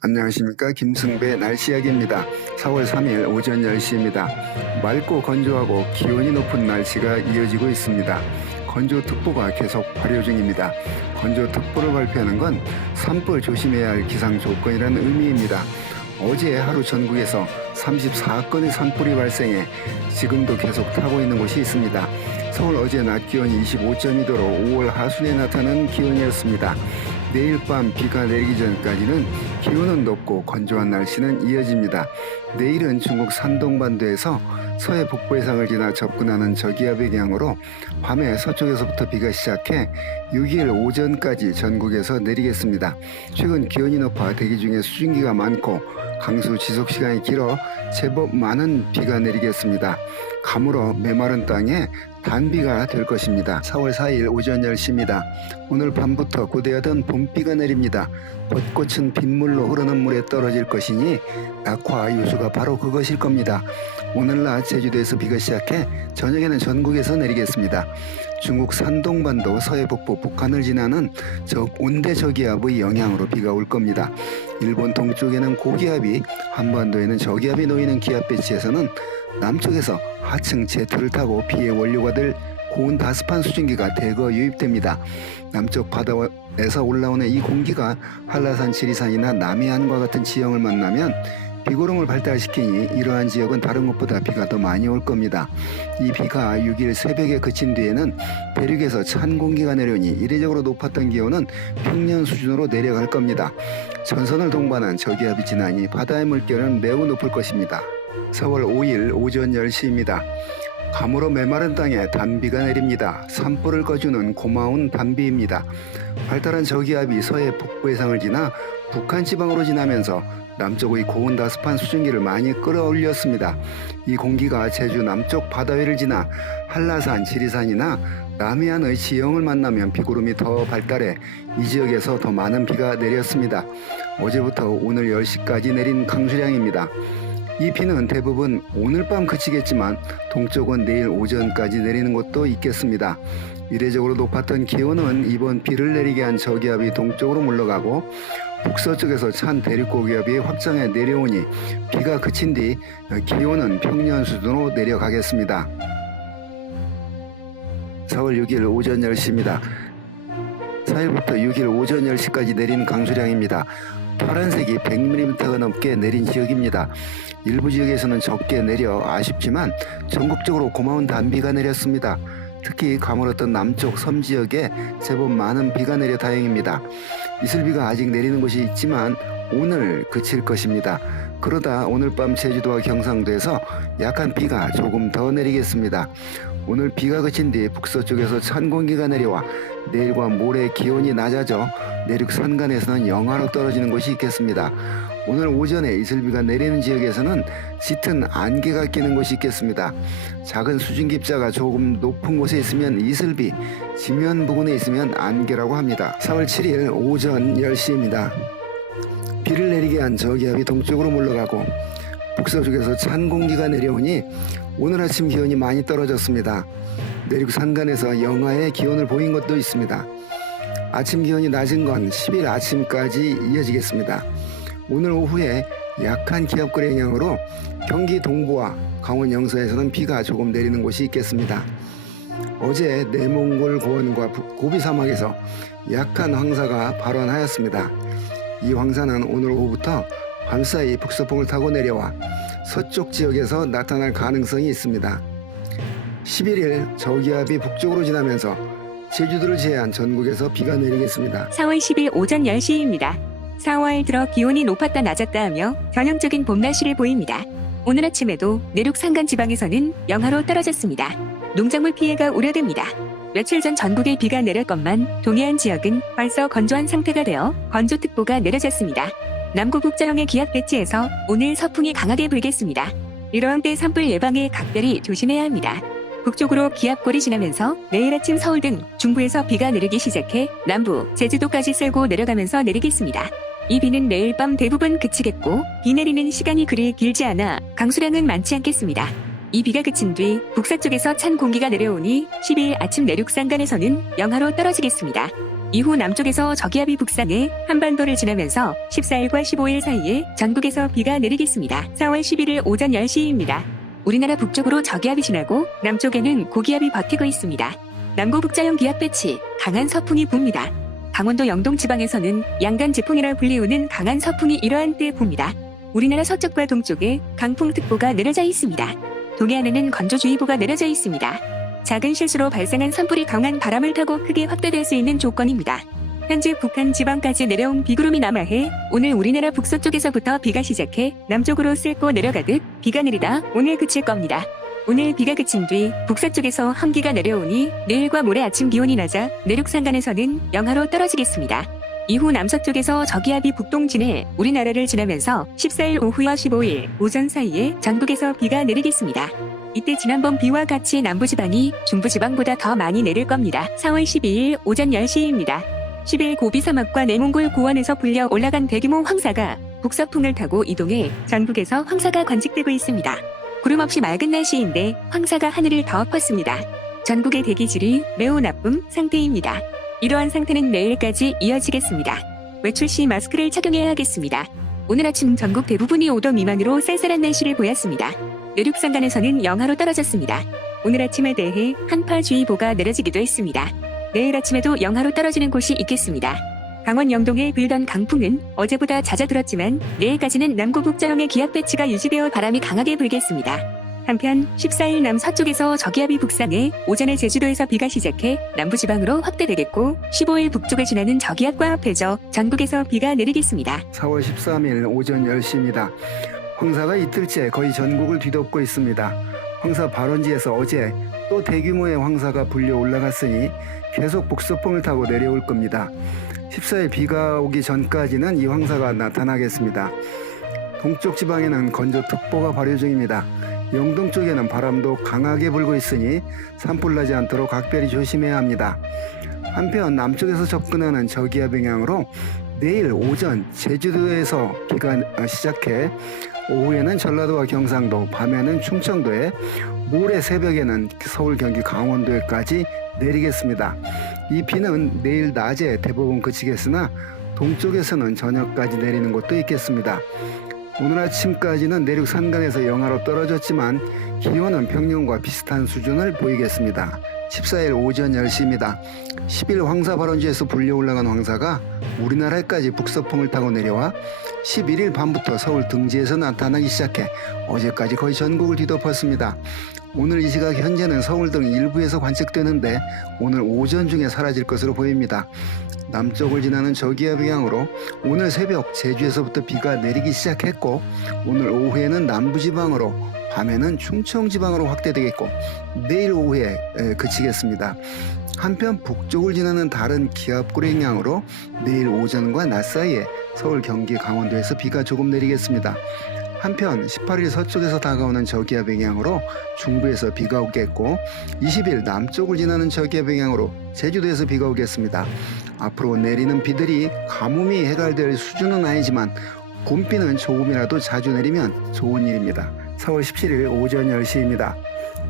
안녕하십니까. 김승배 날씨 이야기입니다. 4월 3일 오전 10시입니다. 맑고 건조하고 기온이 높은 날씨가 이어지고 있습니다. 건조특보가 계속 발효 중입니다. 건조특보를 발표하는 건 산불 조심해야 할 기상 조건이라는 의미입니다. 어제 하루 전국에서 34건의 산불이 발생해 지금도 계속 타고 있는 곳이 있습니다. 서울 어제 낮 기온이 25.2도로 5월 하순에 나타난 기온이었습니다. 내일 밤 비가 내리기 전까지는 기온은 높고 건조한 날씨는 이어집니다. 내일은 중국 산동반도에서 서해 북부 해상을 지나 접근하는 저기압의 영향으로 밤에 서쪽에서부터 비가 시작해 6일 오전까지 전국에서 내리겠습니다. 최근 기온이 높아 대기 중에 수증기가 많고 강수 지속 시간이 길어 제법 많은 비가 내리겠습니다. 가물어 메마른 땅에 단비가 될 것입니다. 4월 4일 오전 10시입니다. 오늘 밤부터 고대하던 봄비가 내립니다. 벚꽃은 빗물로 흐르는 물에 떨어질 것이니 낙화 유수가 바로 그것일 겁니다. 오늘 낮 제주도에서 비가 시작해 저녁에는 전국에서 내리겠습니다. 중국 산동반도 서해 북부 북한을 지나는 온대 저기압의 영향으로 비가 올 겁니다. 일본 동쪽에는 고기압이, 한반도에는 저기압이 놓이는 기압 배치에서는 남쪽에서 하층 제트를 타고 비의 원료가 될 고온 다습한 수증기가 대거 유입됩니다. 남쪽 바다에서 올라오는 이 공기가 한라산, 지리산이나 남해안과 같은 지형을 만나면 비구름을 발달시키니 이러한 지역은 다른 곳보다 비가 더 많이 올 겁니다. 이 비가 6일 새벽에 그친 뒤에는 대륙에서 찬 공기가 내려오니 이례적으로 높았던 기온은 평년 수준으로 내려갈 겁니다. 전선을 동반한 저기압이 지나니 바다의 물결은 매우 높을 것입니다. 4월 5일 오전 10시입니다. 가물어 메마른 땅에 단비가 내립니다. 산불을 꺼주는 고마운 단비입니다. 발달한 저기압이 서해 북부 해상을 지나 북한 지방으로 지나면서 남쪽의 고온 다습한 수증기를 많이 끌어올렸습니다. 이 공기가 제주 남쪽 바다 위를 지나 한라산, 지리산이나 남해안의 지형을 만나면 비구름이 더 발달해 이 지역에서 더 많은 비가 내렸습니다. 어제부터 오늘 10시까지 내린 강수량입니다. 이 비는 대부분 오늘 밤 그치겠지만 동쪽은 내일 오전까지 내리는 곳도 있겠습니다. 이례적으로 높았던 기온은 이번 비를 내리게 한 저기압이 동쪽으로 물러가고 북서쪽에서 찬 대륙고기압이 확장해 내려오니 비가 그친 뒤 기온은 평년 수준으로 내려가겠습니다. 4월 6일 오전 10시입니다. 4일부터 6일 오전 10시까지 내린 강수량입니다. 파란색이 100mm가 넘게 내린 지역입니다. 일부 지역에서는 적게 내려 아쉽지만 전국적으로 고마운 단비가 내렸습니다. 특히 가물었던 남쪽 섬 지역에 제법 많은 비가 내려 다행입니다. 이슬비가 아직 내리는 곳이 있지만 오늘 그칠 것입니다. 그러다 오늘 밤 제주도와 경상도에서 약한 비가 조금 더 내리겠습니다. 오늘 비가 그친 뒤 북서쪽에서 찬 공기가 내려와 내일과 모레 기온이 낮아져 내륙 산간에서는 영하로 떨어지는 곳이 있겠습니다. 오늘 오전에 이슬비가 내리는 지역에서는 짙은 안개가 끼는 곳이 있겠습니다. 작은 수증기입자가 조금 높은 곳에 있으면 이슬비, 지면 부근에 있으면 안개라고 합니다. 4월 7일 오전 10시입니다. 비를 내리게 한 저기압이 동쪽으로 물러가고 북서쪽에서 찬 공기가 내려오니 오늘 아침 기온이 많이 떨어졌습니다. 내륙 산간에서 영하의 기온을 보인 곳도 있습니다. 아침 기온이 낮은 건 10일 아침까지 이어지겠습니다. 오늘 오후에 약한 기압골의 영향으로 경기 동부와 강원 영서에서는 비가 조금 내리는 곳이 있겠습니다. 어제 내몽골 고원과 고비 사막에서 약한 황사가 발원하였습니다. 이 황사는 오늘 오후부터 밤사이 북서풍을 타고 내려와 서쪽 지역에서 나타날 가능성이 있습니다. 11일 저기압이 북쪽으로 지나면서 제주도를 제외한 전국에서 비가 내리겠습니다. 4월 10일 오전 10시입니다. 4월 들어 기온이 높았다 낮았다 하며 전형적인 봄 날씨를 보입니다. 오늘 아침에도 내륙 산간 지방에서는 영하로 떨어졌습니다. 농작물 피해가 우려됩니다. 며칠 전 전국에 비가 내렸건만 동해안 지역은 벌써 건조한 상태가 되어 건조특보가 내려졌습니다. 남구 국자형의 기압 배치에서 오늘 서풍이 강하게 불겠습니다. 이러한 때 산불 예방에 각별히 조심해야 합니다. 북쪽으로 기압골이 지나면서 내일 아침 서울 등 중부에서 비가 내리기 시작해 남부, 제주도까지 쓸고 내려가면서 내리겠습니다. 이 비는 내일 밤 대부분 그치겠고 비 내리는 시간이 그리 길지 않아 강수량은 많지 않겠습니다. 이 비가 그친 뒤 북서쪽에서 찬 공기가 내려오니 10일 아침 내륙 산간에서는 영하로 떨어지겠습니다. 이후 남쪽에서 저기압이 북상해 한반도를 지나면서 14일과 15일 사이에 전국에서 비가 내리겠습니다. 4월 11일 오전 10시입니다. 우리나라 북쪽으로 저기압이 지나고 남쪽에는 고기압이 버티고 있습니다. 남고북자형 기압 배치, 강한 서풍이 붑니다. 강원도 영동 지방에서는 양간지풍이라 불리우는 강한 서풍이 이러한 때에 붑니다. 우리나라 서쪽과 동쪽에 강풍특보가 내려져 있습니다. 동해안에는 건조주의보가 내려져 있습니다. 작은 실수로 발생한 산불이 강한 바람을 타고 크게 확대될 수 있는 조건입니다. 현재 북한 지방까지 내려온 비구름이 남하해 오늘 우리나라 북서쪽에서부터 비가 시작해 남쪽으로 쓸고 내려가듯 비가 내리다 오늘 그칠 겁니다. 오늘 비가 그친 뒤 북서쪽에서 한기가 내려오니 내일과 모레 아침 기온이 낮아 내륙 산간에서는 영하로 떨어지겠습니다. 이후 남서쪽에서 저기압이 북동진해 우리나라를 지나면서 14일 오후와 15일 오전 사이에 전국에서 비가 내리겠습니다. 이때 지난번 비와 같이 남부지방이 중부지방보다 더 많이 내릴 겁니다. 4월 12일 오전 10시입니다. 10일 고비 사막과 내몽골 고원에서 불려 올라간 대규모 황사가 북서풍을 타고 이동해 전국에서 황사가 관측되고 있습니다. 구름 없이 맑은 날씨인데 황사가 하늘을 더 엎었습니다. 전국의 대기질이 매우 나쁨 상태입니다. 이러한 상태는 내일까지 이어지겠습니다. 외출 시 마스크를 착용해야 하겠습니다. 오늘 아침 전국 대부분이 5도 미만으로 쌀쌀한 날씨를 보였습니다. 내륙 산간에서는 영하로 떨어졌습니다. 오늘 아침에 대해 한파주의보가 내려지기도 했습니다. 내일 아침에도 영하로 떨어지는 곳이 있겠습니다. 강원 영동에 불던 강풍은 어제보다 잦아들었지만 내일까지는 남고북자형의 기압 배치가 유지되어 바람이 강하게 불겠습니다. 한편 14일 남서쪽에서 저기압이 북상해 오전에 제주도에서 비가 시작해 남부지방으로 확대되겠고 15일 북쪽을 지나는 저기압과 합해져 전국에서 비가 내리겠습니다. 4월 13일 오전 10시입니다. 황사가 이틀째 거의 전국을 뒤덮고 있습니다. 황사 발원지에서 어제 또 대규모의 황사가 불려 올라갔으니 계속 북서풍을 타고 내려올 겁니다. 14일 비가 오기 전까지는 이 황사가 나타나겠습니다. 동쪽 지방에는 건조특보가 발효 중입니다. 영동 쪽에는 바람도 강하게 불고 있으니 산불 나지 않도록 각별히 조심해야 합니다. 한편 남쪽에서 접근하는 저기압 영향으로 내일 오전 제주도에서 비가 시작해 오후에는 전라도와 경상도, 밤에는 충청도에, 모레 새벽에는 서울, 경기, 강원도에까지 내리겠습니다. 이 비는 내일 낮에 대부분 그치겠으나 동쪽에서는 저녁까지 내리는 곳도 있겠습니다. 오늘 아침까지는 내륙 산간에서 영하로 떨어졌지만 기온은 평년과 비슷한 수준을 보이겠습니다. 14일 오전 10시입니다. 10일 황사 발원지에서 불려 올라간 황사가 우리나라까지 북서풍을 타고 내려와 11일 밤부터 서울 등지에서 나타나기 시작해 어제까지 거의 전국을 뒤덮었습니다. 오늘 이 시각 현재는 서울 등 일부에서 관측되는데 오늘 오전 중에 사라질 것으로 보입니다. 남쪽을 지나는 저기압 영향으로 오늘 새벽 제주에서부터 비가 내리기 시작했고 오늘 오후에는 남부지방으로 밤에는 충청지방으로 확대되겠고 내일 오후에 그치겠습니다. 한편 북쪽을 지나는 다른 기압골의 영향으로 내일 오전과 낮 사이에 서울, 경기, 강원도에서 비가 조금 내리겠습니다. 한편 18일 서쪽에서 다가오는 저기압 영향으로 중부에서 비가 오겠고 20일 남쪽을 지나는 저기압 영향으로 제주도에서 비가 오겠습니다. 앞으로 내리는 비들이 가뭄이 해결될 수준은 아니지만 봄비는 조금이라도 자주 내리면 좋은 일입니다. 4월 17일 오전 10시입니다.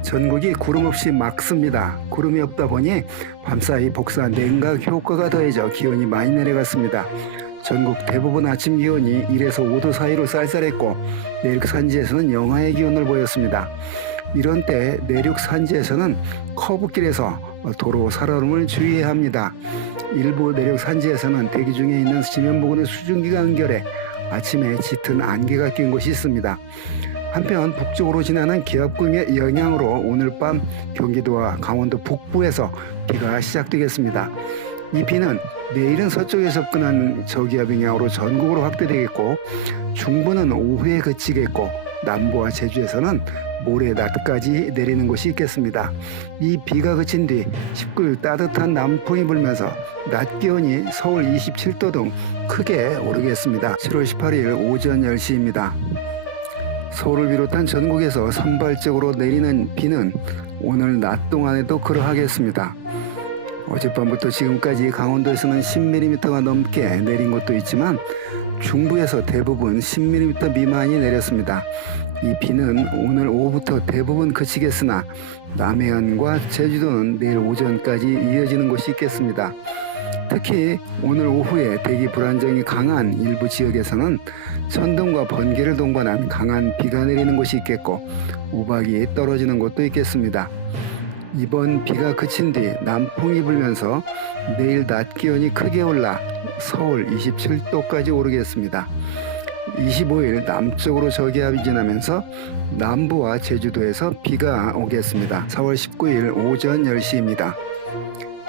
전국이 구름 없이 맑습니다. 구름이 없다 보니 밤사이 복사 냉각 효과가 더해져 기온이 많이 내려갔습니다. 전국 대부분 아침 기온이 1에서 5도 사이로 쌀쌀했고 내륙 산지에서는 영하의 기온을 보였습니다. 이런 때 내륙 산지에서는 커브길에서 도로 살얼음을 주의해야 합니다. 일부 내륙 산지에서는 대기 중에 있는 지면 부근의 수증기가 응결해 아침에 짙은 안개가 낀 곳이 있습니다. 한편 북쪽으로 지나는 기압골의 영향으로 오늘 밤 경기도와 강원도 북부에서 비가 시작되겠습니다. 이 비는 내일은 서쪽에 접근한 저기압 영향으로 전국으로 확대되겠고 중부는 오후에 그치겠고 남부와 제주에서는 모레 낮까지 내리는 곳이 있겠습니다. 이 비가 그친 뒤 19일 따뜻한 남풍이 불면서 낮 기온이 서울 27도 등 크게 오르겠습니다. 7월 18일 오전 10시입니다. 서울을 비롯한 전국에서 산발적으로 내리는 비는 오늘 낮 동안에도 그러하겠습니다. 어젯밤부터 지금까지 강원도에서는 10mm가 넘게 내린 곳도 있지만 중부에서 대부분 10mm 미만이 내렸습니다. 이 비는 오늘 오후부터 대부분 그치겠으나 남해안과 제주도는 내일 오전까지 이어지는 곳이 있겠습니다. 특히 오늘 오후에 대기 불안정이 강한 일부 지역에서는 천둥과 번개를 동반한 강한 비가 내리는 곳이 있겠고 우박이 떨어지는 곳도 있겠습니다. 이번 비가 그친 뒤 남풍이 불면서 내일 낮 기온이 크게 올라 서울 27도까지 오르겠습니다. 25일 남쪽으로 저기압이 지나면서 남부와 제주도에서 비가 오겠습니다. 4월 19일 오전 10시입니다.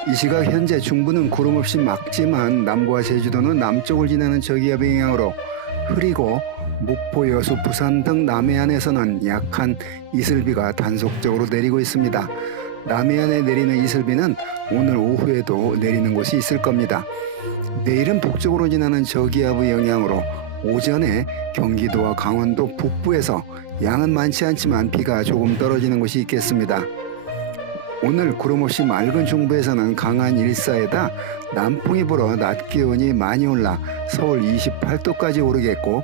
이 시각 현재 중부는 구름 없이 맑지만 남부와 제주도는 남쪽을 지나는 저기압의 영향으로 흐리고 목포, 여수, 부산 등 남해안에서는 약한 이슬비가 단속적으로 내리고 있습니다. 남해안에 내리는 이슬비는 오늘 오후에도 내리는 곳이 있을 겁니다. 내일은 북쪽으로 지나는 저기압의 영향으로 오전에 경기도와 강원도 북부에서 양은 많지 않지만 비가 조금 떨어지는 곳이 있겠습니다. 오늘 구름 없이 맑은 중부에서는 강한 일사에다 남풍이 불어 낮 기온이 많이 올라 서울 28도까지 오르겠고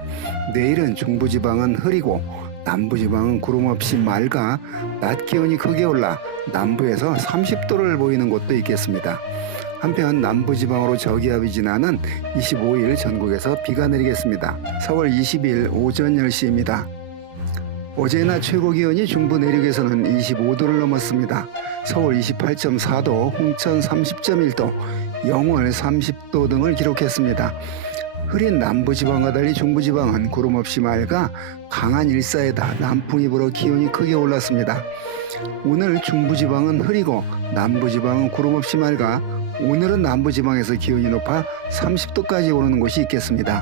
내일은 중부지방은 흐리고 남부지방은 구름 없이 맑아 낮 기온이 크게 올라 남부에서 30도를 보이는 곳도 있겠습니다. 한편 남부지방으로 저기압이 지나는 25일 전국에서 비가 내리겠습니다. 4월 20일 오전 10시입니다. 어제 낮 최고 기온이 중부 내륙에서는 25도를 넘었습니다. 서울 28.4도, 홍천 30.1도, 영월 30도 등을 기록했습니다. 흐린 남부지방과 달리 중부지방은 구름 없이 맑아 강한 일사에다 남풍이 불어 기온이 크게 올랐습니다. 오늘 중부지방은 흐리고 남부지방은 구름 없이 맑아 오늘은 남부지방에서 기온이 높아 30도까지 오르는 곳이 있겠습니다.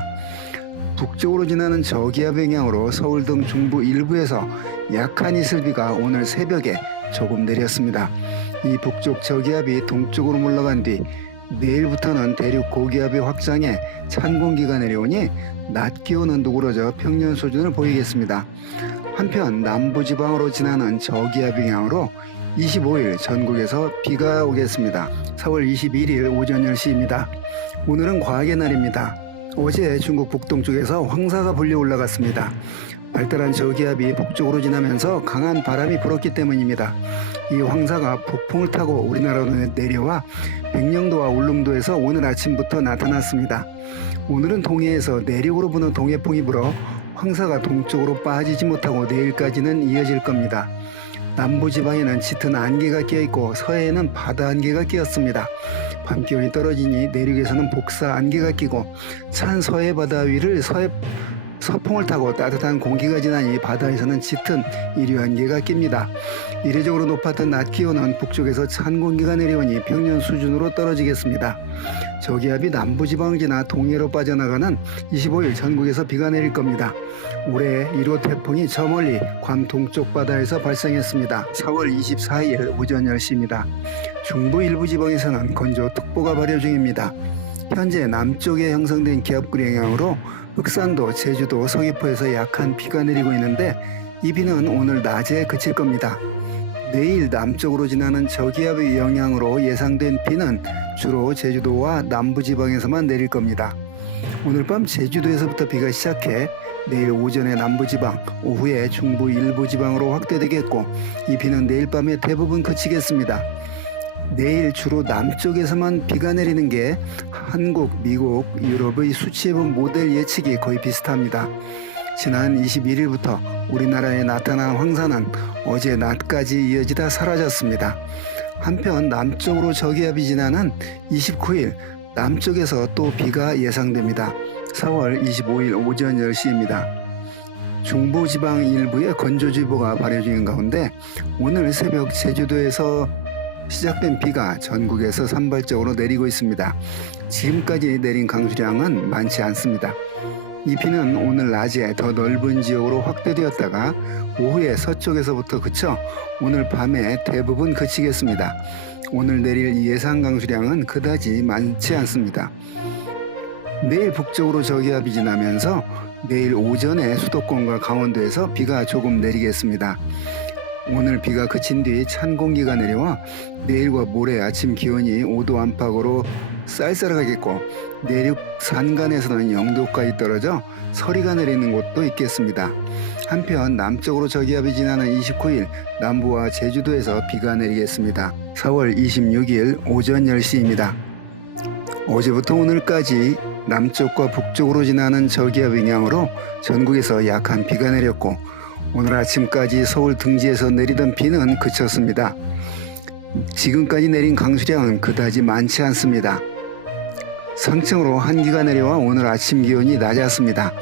북쪽으로 지나는 저기압 영향으로 서울 등 중부 일부에서 약한 이슬비가 오늘 새벽에 조금 내렸습니다. 이 북쪽 저기압이 동쪽으로 물러간 뒤 내일부터는 대륙 고기압이 확장해 찬 공기가 내려오니 낮 기온은 누그러져 평년 수준을 보이겠습니다. 한편 남부지방으로 지나는 저기압 영향으로 25일 전국에서 비가 오겠습니다. 4월 21일 오전 10시입니다. 오늘은 과학의 날입니다. 어제 중국 북동쪽에서 황사가 불려 올라갔습니다. 발달한 저기압이 북쪽으로 지나면서 강한 바람이 불었기 때문입니다. 이 황사가 폭풍을 타고 우리나라로 내려와 백령도와 울릉도에서 오늘 아침부터 나타났습니다. 오늘은 동해에서 내륙으로 부는 동해풍이 불어 황사가 동쪽으로 빠지지 못하고 내일까지는 이어질 겁니다. 남부지방에는 짙은 안개가 끼어있고 서해에는 바다 안개가 끼었습니다. 밤 기온이 떨어지니 내륙에서는 복사 안개가 끼고 찬 서해 바다 위를 서풍을 타고 따뜻한 공기가 지나니 바다에서는 짙은 이류 안개가 낍니다. 이례적으로 높았던 낮 기온은 북쪽에서 찬 공기가 내려오니 평년 수준으로 떨어지겠습니다. 저기압이 남부지방을 지나 동해로 빠져나가는 25일 전국에서 비가 내릴 겁니다. 올해 1호 태풍이 저 멀리 괌 동쪽 바다에서 발생했습니다. 4월 24일 오전 10시입니다. 중부 일부 지방에서는 건조특보가 발효 중입니다. 현재 남쪽에 형성된 기압구의 영향으로 흑산도, 제주도, 서귀포에서 약한 비가 내리고 있는데 이 비는 오늘 낮에 그칠 겁니다. 내일 남쪽으로 지나는 저기압의 영향으로 예상된 비는 주로 제주도와 남부지방에서만 내릴 겁니다. 오늘 밤 제주도에서부터 비가 시작해 내일 오전에 남부지방, 오후에 중부 일부 지방으로 확대되겠고 이 비는 내일 밤에 대부분 그치겠습니다. 내일 주로 남쪽에서만 비가 내리는 게 한국, 미국, 유럽의 수치해본 모델 예측이 거의 비슷합니다. 지난 21일부터 우리나라에 나타난 황사는 어제 낮까지 이어지다 사라졌습니다. 한편 남쪽으로 저기압이 지나는 29일 남쪽에서 또 비가 예상됩니다. 4월 25일 오전 10시입니다. 중부지방 일부에 건조주의보가 발효 중인 가운데 오늘 새벽 제주도에서 시작된 비가 전국에서 산발적으로 내리고 있습니다. 지금까지 내린 강수량은 많지 않습니다. 이 비는 오늘 낮에 더 넓은 지역으로 확대되었다가 오후에 서쪽에서부터 그쳐 오늘 밤에 대부분 그치겠습니다. 오늘 내릴 예상 강수량은 그다지 많지 않습니다. 내일 북쪽으로 저기압이 지나면서 내일 오전에 수도권과 강원도에서 비가 조금 내리겠습니다. 오늘 비가 그친 뒤 찬 공기가 내려와 내일과 모레 아침 기온이 5도 안팎으로 쌀쌀하겠고 내륙 산간에서는 0도까지 떨어져 서리가 내리는 곳도 있겠습니다. 한편 남쪽으로 저기압이 지나는 29일 남부와 제주도에서 비가 내리겠습니다. 4월 26일 오전 10시입니다. 어제부터 오늘까지 남쪽과 북쪽으로 지나는 저기압 영향으로 전국에서 약한 비가 내렸고 오늘 아침까지 서울 등지에서 내리던 비는 그쳤습니다. 지금까지 내린 강수량은 그다지 많지 않습니다. 상층으로 한기가 내려와 오늘 아침 기온이 낮았습니다.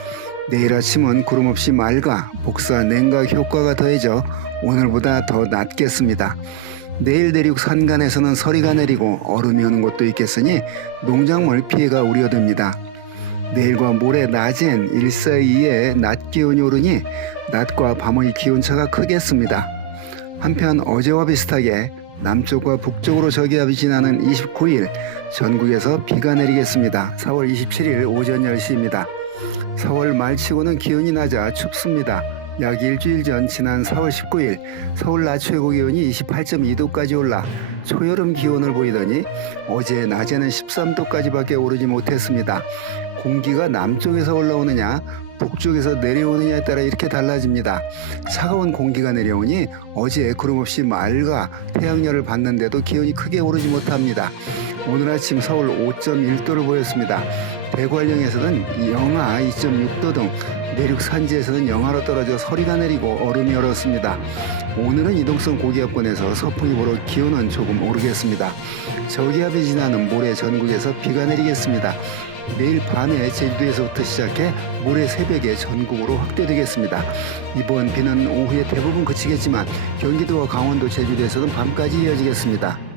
내일 아침은 구름 없이 맑아 복사 냉각 효과가 더해져 오늘보다 더 낮겠습니다. 내일 내륙 산간에서는 서리가 내리고 얼음이 오는 곳도 있겠으니 농작물 피해가 우려됩니다. 내일과 모레 낮엔 일사이에 낮 기온이 오르니 낮과 밤의 기온차가 크겠습니다. 한편 어제와 비슷하게 남쪽과 북쪽으로 저기압이 지나는 29일 전국에서 비가 내리겠습니다. 4월 27일 오전 10시입니다. 4월 말치고는 기온이 낮아 춥습니다. 약 일주일 전 지난 4월 19일 서울 낮 최고 기온이 28.2도까지 올라 초여름 기온을 보이더니 어제 낮에는 13도까지밖에 오르지 못했습니다. 공기가 남쪽에서 올라오느냐 북쪽에서 내려오느냐에 따라 이렇게 달라집니다. 차가운 공기가 내려오니 어제 구름 없이 맑아 태양열을 받는데도 기온이 크게 오르지 못합니다. 오늘 아침 서울 5.1도를 보였습니다. 대관령에서는 영하 2.6도 등 내륙 산지에서는 영하로 떨어져 서리가 내리고 얼음이 얼었습니다. 오늘은 이동성 고기압권에서 서풍이 불어 기온은 조금 오르겠습니다. 저기압이 지나는 모레 전국에서 비가 내리겠습니다. 내일 밤에 제주도에서부터 시작해 모레 새벽에 전국으로 확대되겠습니다. 이번 비는 오후에 대부분 그치겠지만 경기도와 강원도, 제주도에서는 밤까지 이어지겠습니다.